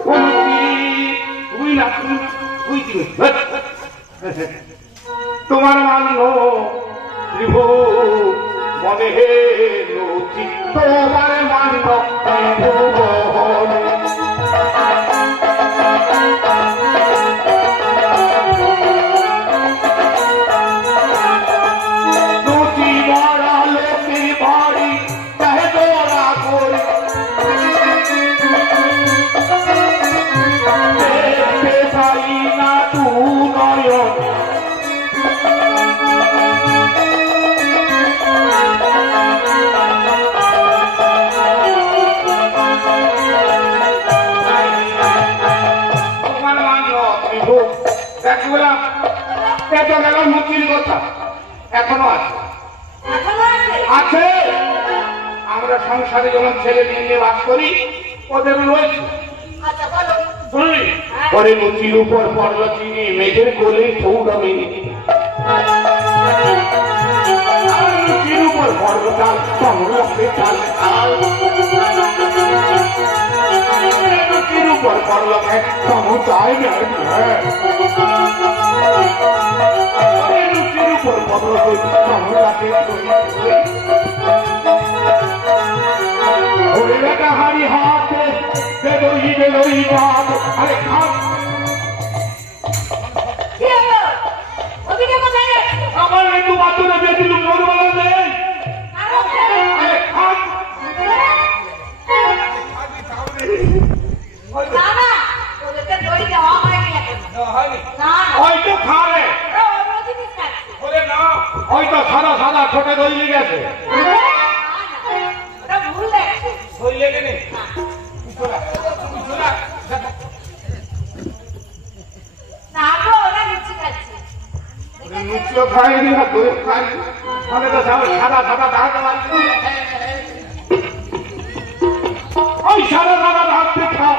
হয় তুই না তুই তোমার মান্য ত্রিভু মনে হে তোমার মান্য মুক্তির কথা এখনো আছে আছে। আমরা সংসারে যখন ছেলে নিয়ে বাস করি ওদের রয়েছে। পরে নদীর উপর পড়ল চিনি মেঘের কোলে সৌরমী নদীর উপর পড়ল চাল সংরক্ষে চাল নদীর উপর পড়ল চাই হারি হাতে বেরোই বেরোই আরে খান আমার একটু বাচ্চারা বেঁচেছিল মরবেলা নেই আরে খান হয়তো খাবে হয়তো সাদা সাদা ছোটে দই গেছে খাইনি না দই খাইনি মানে তো সাদা সাদা ধান ওই সাদা সাদা ধান খা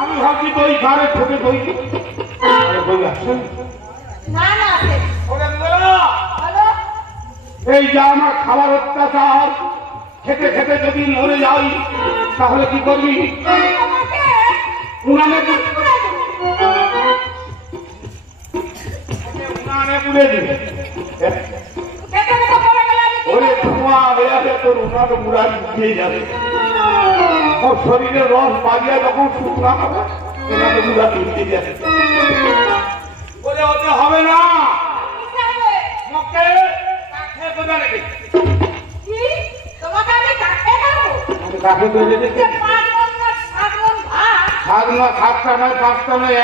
আমি ভাবছি দই ঘরে ছোটে দই দই আসছে এই যা আমার খাবার অত্যাচার খেতে খেতে যদি মরে যাই তাহলে কি করবি? উনানে পুড়ে দিবে ওরে ধোঁয়া বেড়াতে তোর উনানে মুড়া দিয়ে যাবে ওর শরীরে রস বাজিয়ে যখন শুকনা হবে উনানে মুড়া দিয়ে যাবে ওরে ওতে হবে না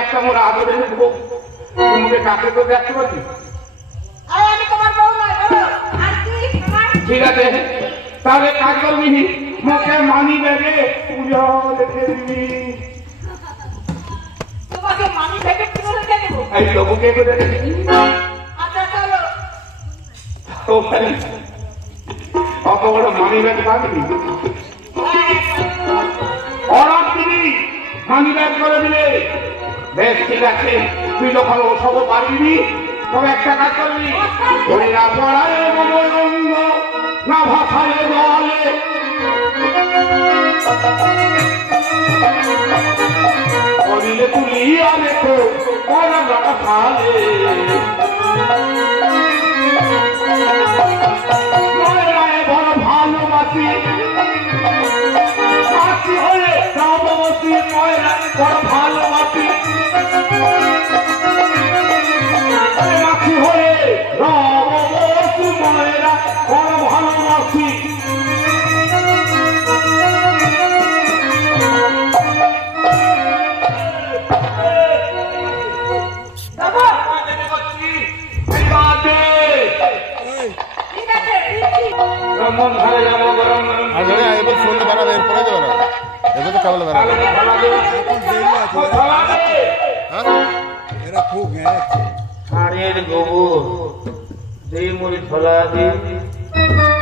একটা মোর আদরে দেবো তোমাকে কাকে তো দেখতে পাচ্ছি ঠিক আছে তাহলে কাজ করবি মুখে মানি ব্যাগে পুজো দেখে দিবি এই লোককে অত বড় মানি ব্যাগ পাবি অর্ডার দিবি মানি ব্যাগ করে দিলে বেশ ঠিক আছে তুই যখন ওসবও পারবি তবে একটা কাজ করবি ওই না পড়ায় রঙ্গ না ভাষায় বলে করিলে তুলিয়া রেখো পড়া খালে বড় ভালোবাসি সাথী হয়ে রামবতী ময়রাকে বড় ভালোবাসি সাথী হয়ে রামবতী ময়রা বড় ভালোবাসি গোবর দিয়ে মুড়ি ছোলা দিয়ে